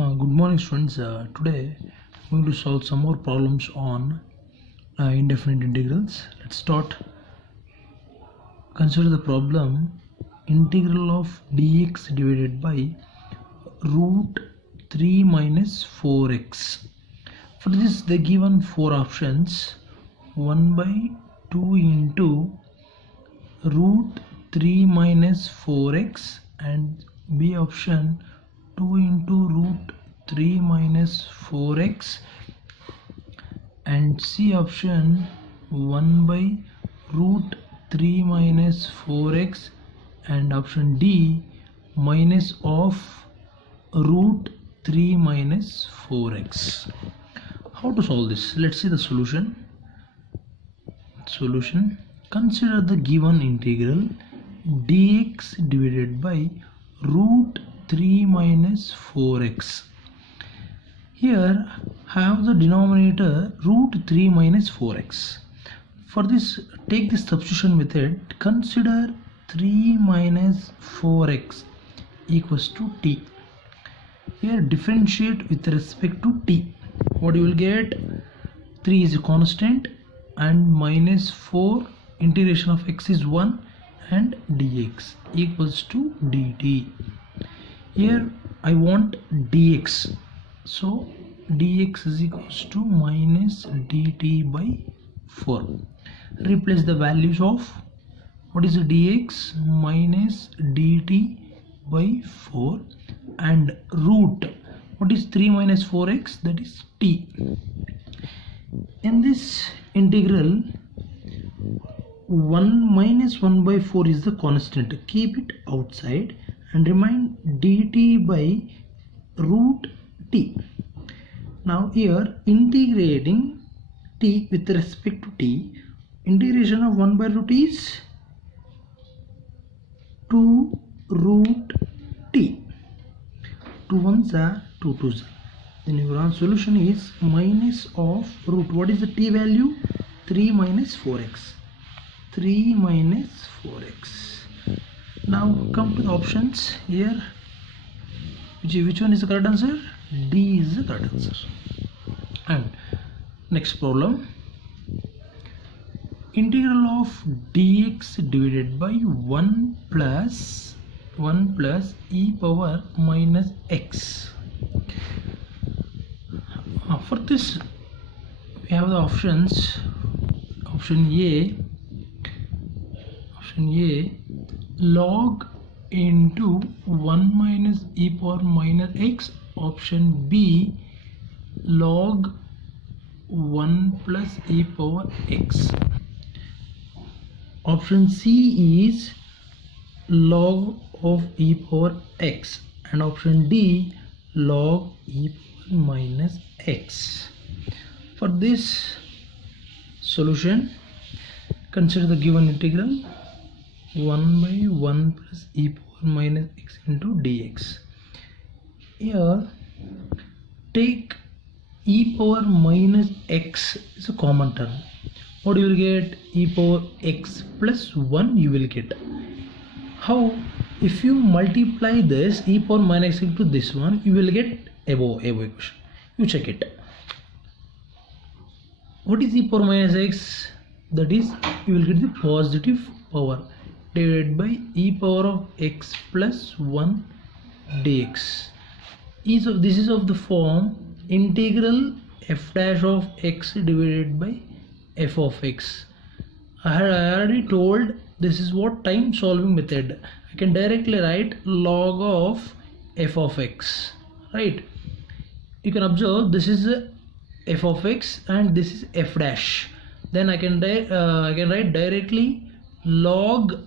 Good morning, students. Today I'm going to solve some more problems on indefinite integrals. Let's start. Consider the problem integral of dx divided by root 3 minus 4x. For this they given four options: 1 by 2 into root 3 minus 4x, and B option 2 into root 3 minus 4x, and C option 1 by root 3 minus 4x, and option D minus of root 3 minus 4x. How to solve this? Let's see the solution. Consider the given integral dx divided by root 3 minus 4x. Here have the denominator root 3 minus 4x. For this, take the substitution method. Consider 3 minus 4x equals to t. Here differentiate with respect to t. What you will get? 3 is a constant and minus 4 integration of x is 1 and dx equals to dt. Here I want dx, so dx is equals to minus dt by 4. Replace the values of what is the dx, minus dt by 4, and root what is 3 minus 4x, that is t. In this integral 1 minus 1 by 4 is the constant. Keep it outside and remain dt by root t. Now here integrating t with respect to t, integration of 1 by root is 2 root t. 2 ones are 2 twos. Then your solution is minus of root. What is the t value? 3 minus 4x. 3 minus 4x. Now come to the options. Here which one is the correct answer? D is the correct answer. And next problem, integral of dx divided by 1 plus e power minus x. For this we have the options. Option A log into 1 minus e power minus x. Option B log 1 plus e power x. Option C is log of e power x, and option D log e power minus x. For this solution, consider the given integral 1 by 1 plus e power minus x into dx. Here take e power minus x is a common term. What you will get? E power x plus 1 you will get. How? If you multiply this e power minus x into this one, you will get above equation. You check it. What is e power minus x? That is, you will get the positive power divided by e power of x plus 1 dx. This is of the form integral f dash of x divided by f of x. I already told this is what time solving method. I can directly write log of f of x, right? You can observe this is f of x and this is f dash. Then I can write directly log,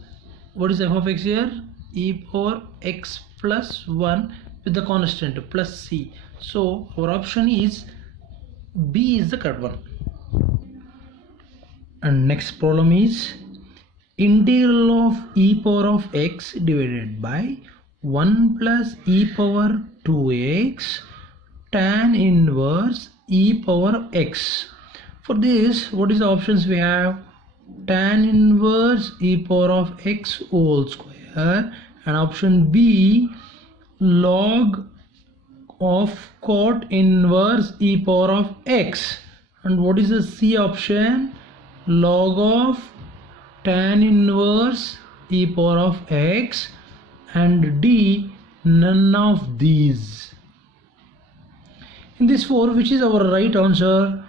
what is f of x here? E power x plus 1 with the constant plus c. So our option is B is the correct one. And next problem is integral of e power of x divided by 1 plus e power 2x tan inverse e power of x. For this, what is the options we have? Tan inverse e power of x whole square, and option B log of cot inverse e power of x. And what is the C option? Log of tan inverse e power of x, and D, none of these. In this 4, which is our right answer?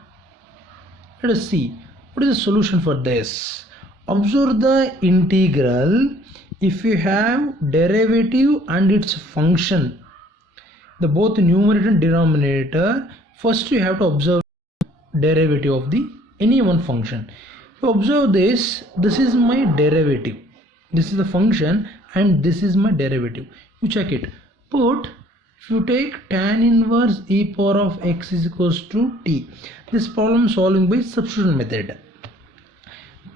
Let us see what is the solution for this. Observe the integral. If you have derivative and its function, the both numerator and denominator, first you have to observe derivative of the any one function. So observe this. This is my derivative. This is the function and this is my derivative. You check it. Put, if you take tan inverse e power of x is equals to t. This problem solving by substitution method.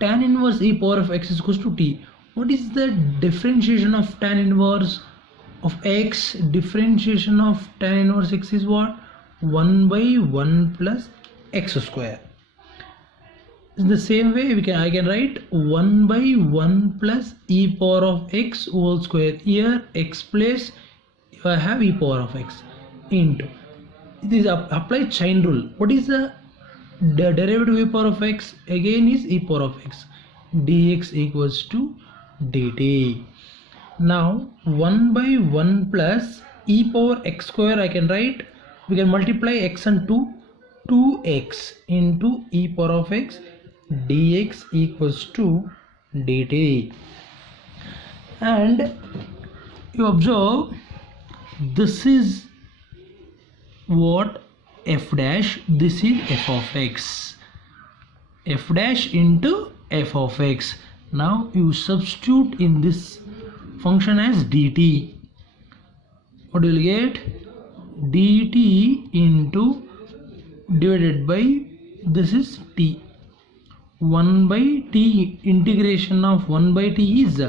Tan inverse e power of x is equals to t. What is the differentiation of tan inverse of x? Differentiation of tan inverse x is what? 1 by 1 plus x square. In the same way I can write 1 by 1 plus e power of x whole square. Here x place I have e power of x into this. Apply chain rule. What is the derivative e power of x? Again is e power of x. Dx equals to dt. Now 1 by 1 plus e power x square I can write. We can multiply x and 2x into e power of x. Dx equals to dt. And you observe this is what f dash, this is f of x, f dash into f of x. Now you substitute in this function as dt. What you will get? Dt into divided by this is t. 1 by t, integration of 1 by t is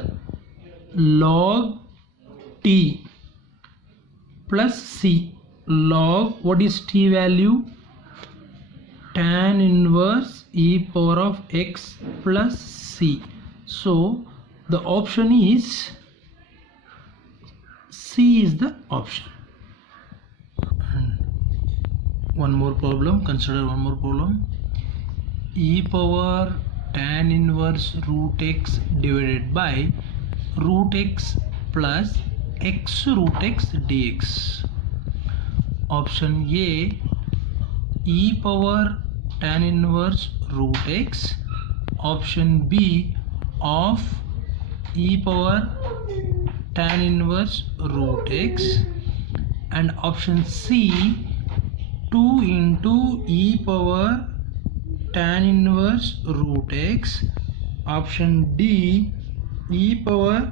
log t plus c. Log, what is t value? Tan inverse e power of x plus c. So the option is C is the option. One more problem, consider one more problem. E power tan inverse root x divided by root x plus x root x dx. Option A, e power tan inverse root x. Option B, of e power tan inverse root x. And option C, 2 into e power tan inverse root x. Option D, e power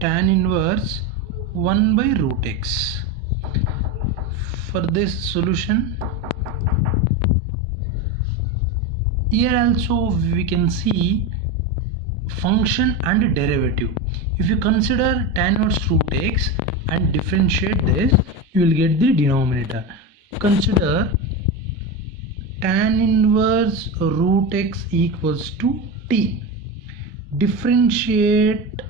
tan inverse 1 by root x. For this solution, here also we can see function and derivative. If you consider tan inverse root x and differentiate this, you will get the denominator. Consider tan inverse root x equals to t. Differentiate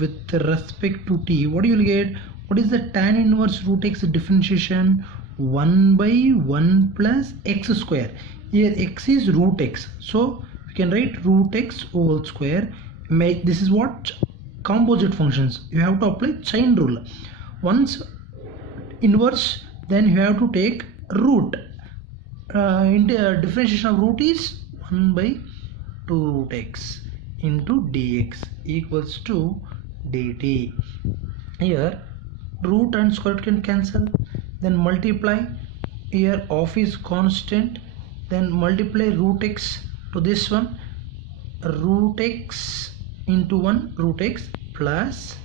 with respect to t. What you will get? What is the tan inverse root x differentiation? 1 by 1 plus x square. Here x is root x, so we can write root x whole square. This is what composite functions. You have to apply chain rule. Once inverse, then you have to take root. Differentiation of root is 1 by 2 root x into dx equals to dt. Here root and square root can cancel, then multiply. Here of is constant, then multiply root x to this one, root x into 1 root x plus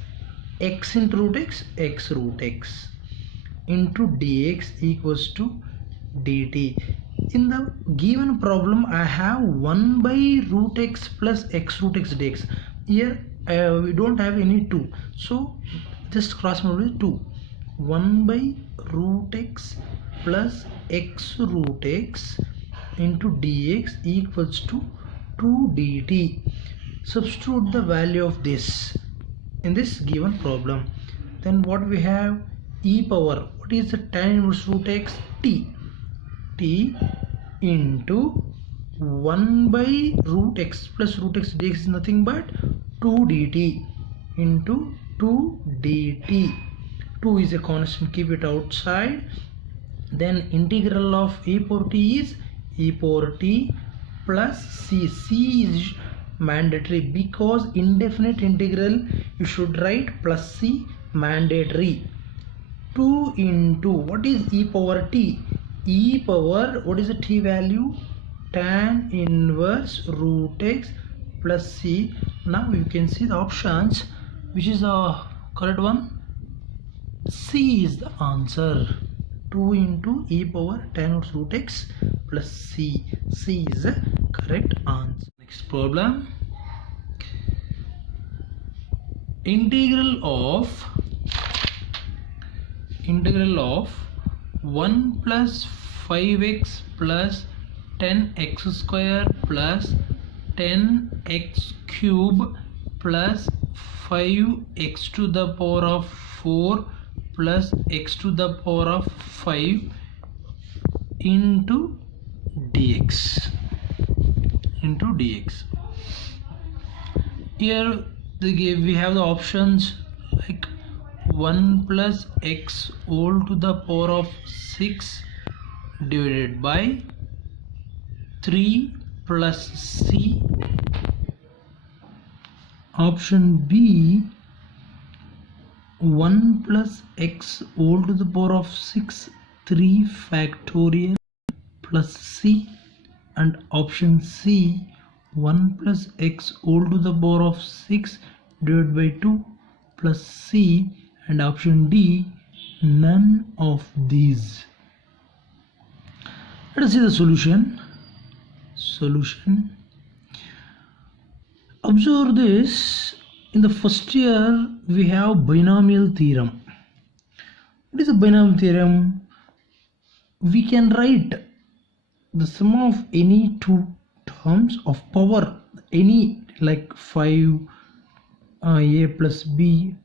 x into root x, x root x into dx equals to dt. In the given problem I have 1 by root x plus x root x dx. Here we don't have any 2, so just cross multiply 2. 1 by root x plus x root x into dx equals to 2 dt. Substitute the value of this in this given problem. Then what we have? e power, what is the tan inverse root x? T into 1 by root x plus root x dx is nothing but 2 dt into 2 dt. 2 is a constant, keep it outside. Then integral of e power t is e power t plus c. C is mandatory because indefinite integral you should write plus c, mandatory. 2 into what is e power t? E power, what is the t value? Tan inverse root x plus c. Now you can see the options. Which is the correct one? C is the answer. 2 into e power tan inverse root x plus c. C is the correct answer. Next problem. Integral of 1 plus 5x plus 10x square plus 10x cube plus 5x to the power of 4 plus x to the power of 5 into dx. Here we have the options like 1 plus x whole to the power of 6 divided by 3 plus c. Option B, 1 plus x whole to the power of 6 3 factorial plus c. And option C, 1 plus x whole to the power of 6 divided by 2 plus c. And option D, none of these. Let us see the solution. Observe this. In the first year we have binomial theorem. What is a binomial theorem? We can write the sum of any two terms of power, any like 5 a plus b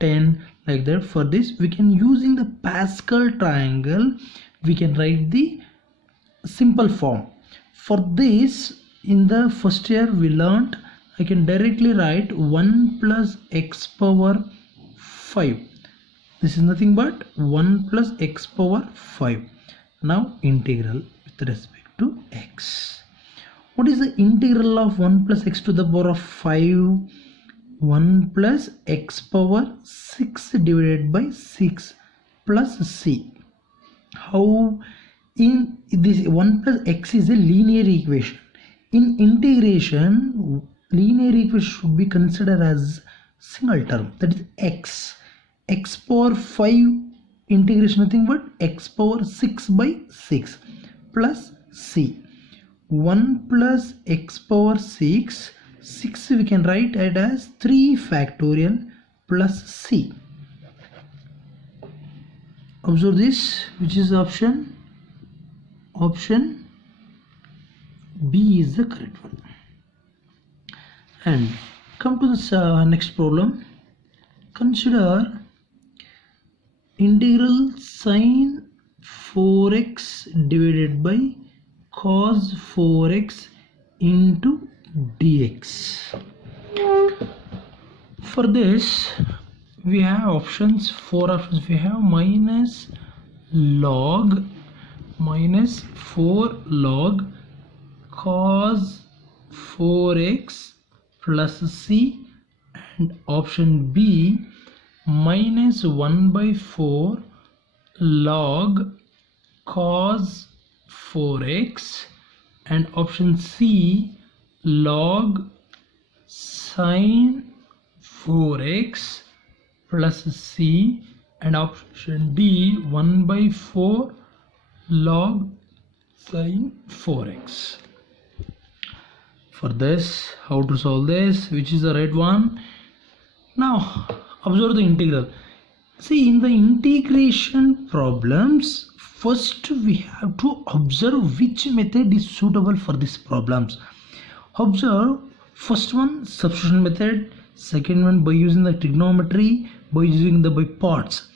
10, like that. For this we can, using the Pascal triangle, we can write the simple form. For this, in the first year we learnt, I can directly write 1 plus x power 5. This is nothing but 1 plus x power 5. Now integral with respect to x. What is the integral of 1 plus x to the power of 5? 1 plus x power 6 divided by 6 plus c. How? In this 1 plus x is a linear equation. In integration, linear equation should be considered as single term, that is x. X power 5 integration nothing but x power 6 by 6 plus c. 1 plus x power 6 we can write it as 3 factorial plus c. Observe this, which is the option? Option B is the correct one. And come to this next problem. Consider integral sin 4x divided by cos 4x into dx. For this we have options, 4 options. We have minus 4 log cos 4x plus c, and option B, minus 1 by 4 log cos 4x, and option C, log sin 4x plus c, and option D, 1 by 4 log sin 4x. For this, how to solve this? Which is the right one? Now observe the integral. See, in the integration problems, first we have to observe which method is suitable for these problems. Observe, first one substitution method, second one by using the trigonometry, by using the by parts.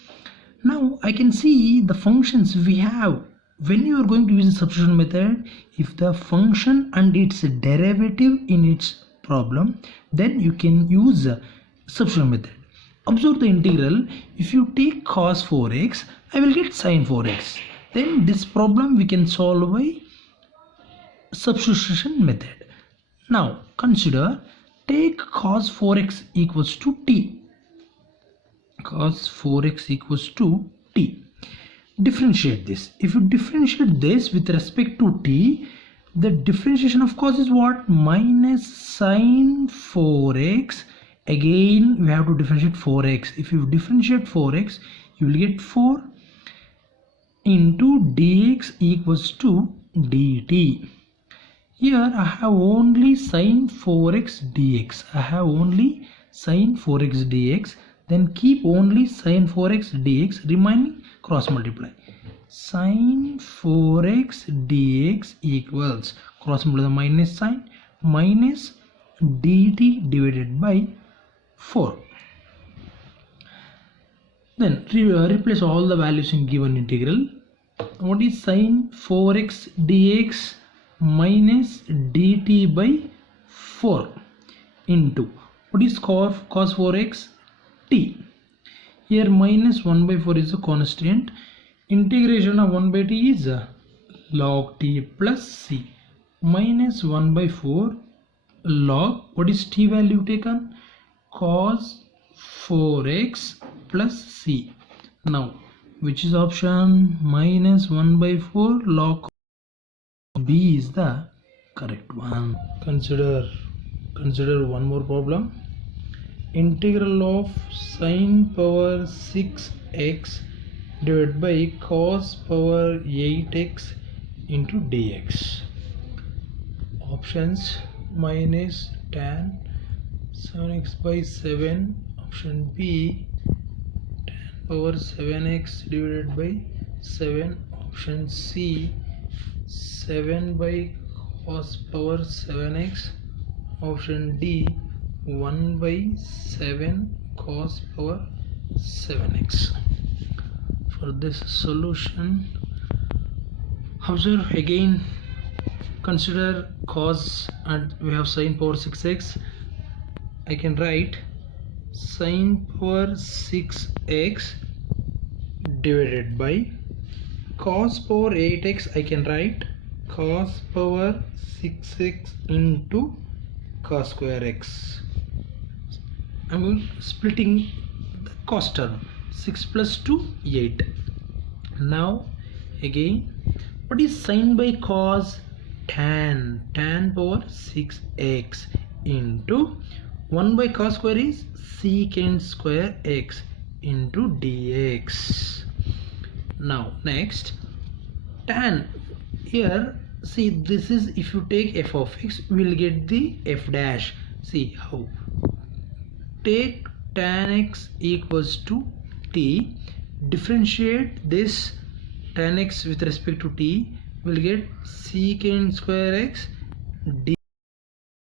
Now I can see the functions we have. When you are going to use the substitution method, if the function and its derivative in its problem, then you can use the substitution method. Observe the integral. If you take cos 4x, I will get sin 4x. Then this problem we can solve by substitution method. Now consider, take cos 4x equals to t. Cos 4x equals to t. Differentiate this. If you differentiate this with respect to t, the differentiation of cos is what? Minus sin 4x. Again we have to differentiate 4x. If you differentiate 4x, you will get 4 into dx equals to dt. Here I have only sin 4x dx. I have only sin 4x dx. Then keep only sin 4x dx, remaining cross multiply. Sin 4x dx equals, cross multiply the minus sign, minus dt divided by 4. Then replace all the values in given integral. What is sin 4x dx minus dt by 4 into, what is cos 4x? T. Here minus 1 by 4 is a constant. Integration of 1 by t is log t plus c. Minus 1 by 4 log, what is t value taken? Cos 4x plus c. Now which is option? Minus 1 by 4 log. B is the correct one. Consider one more problem. Integral of sin power 6x divided by cos power 8x into dx. Options: minus tan 7x by 7. Option B, tan power 7x divided by 7. Option C, 7 by cos power 7x. Option D, 1 by 7 cos power 7x. For this solution, observe again, consider cos, and we have sin power 6x. I can write sin power 6x divided by cos power 8x. I can write cos power 6x into cos square x. I'm splitting the cos term. 6 plus 2, 8. Now again, what is sin by cos? Tan power 6x into 1 by cos square is secant square x into dx. Now next, tan. Here see, this is, if you take f of x, we will get the f dash. See how? Take tan x equals to t, differentiate this tan x with respect to t, will get secant square x d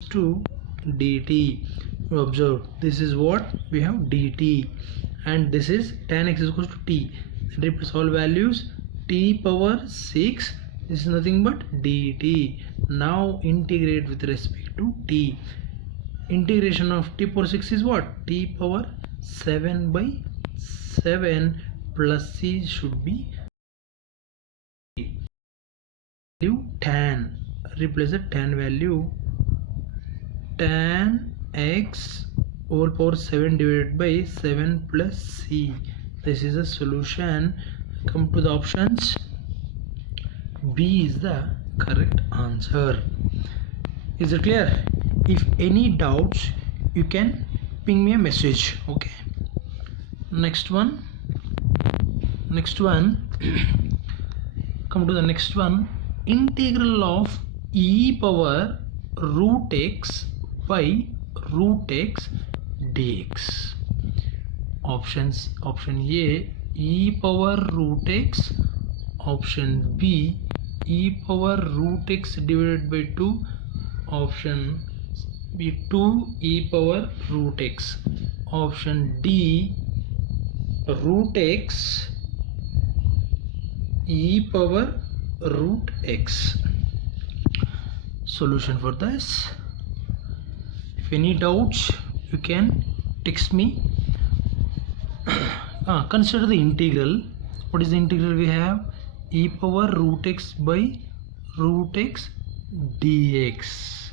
to dt. Observe, this is what we have, dt, and this is tan x is equals to t. Replace all values. T power 6, this is nothing but dt. Now integrate with respect to t. Integration of t power 6 is what? T power 7 by 7 plus c should be value tan. Replace the tan value. Tan x whole power 7 divided by 7 plus c. This is a solution. Come to the options. B is the correct answer. Is it clear? If any doubts, you can ping me a message. Okay. Next one. Come to the next one. Integral of e power root x by root x dx. Options: option A, e power root x. Option B, e power root x divided by 2. Option B, 2 e power root x. Option D, root x e power root x. Solution for this. If any doubts, you can text me. Consider the integral. What is the integral we have? E power root x by root x dx.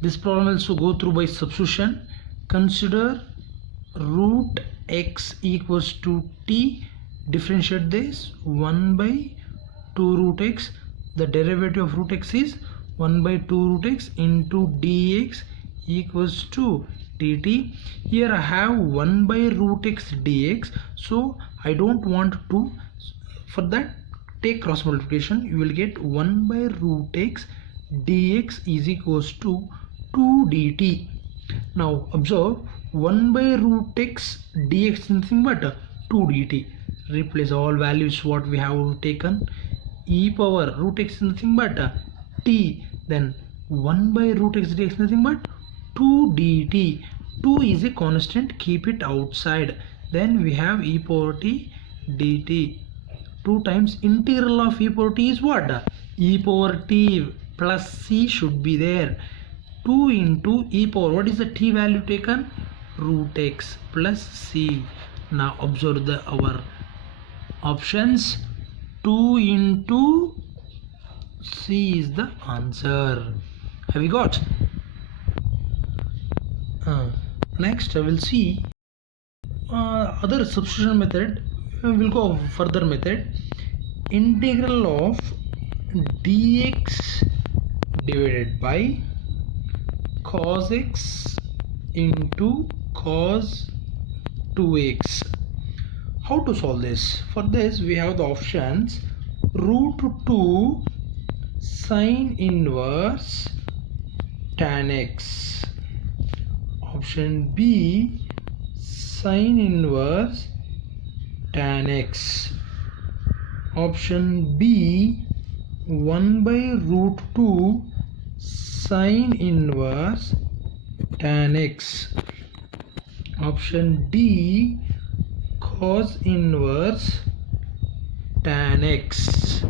This problem also go through by substitution. Consider root x equals to t. Differentiate this 1 by 2 root x. The derivative of root x is 1 by 2 root x into dx equals to dt. Here I have 1 by root x dx, so I don't want to, for that take cross multiplication. You will get 1 by root x dx is equals to 2 dt. Now observe 1 by root x dx is nothing but 2 dt. Replace all values what we have taken. E power root x is nothing but t. Then 1 by root x dx is nothing but 2 dt. 2 is a constant, keep it outside. Then we have e power t dt. 2 times integral of e power t is what? E power t plus c should be there. 2 into e power, what is the t value taken? Root x plus c. Now observe our options. 2 into c is the answer. Have you got? Next I will see other substitution method. We will go further method. Integral of dx divided by cos x into cos 2x. How to solve this? For this we have the options root 2 sine inverse tan x. Option B sine inverse tan x. Option B 1 by root 2 sine inverse tan x. Option D cos inverse tan x.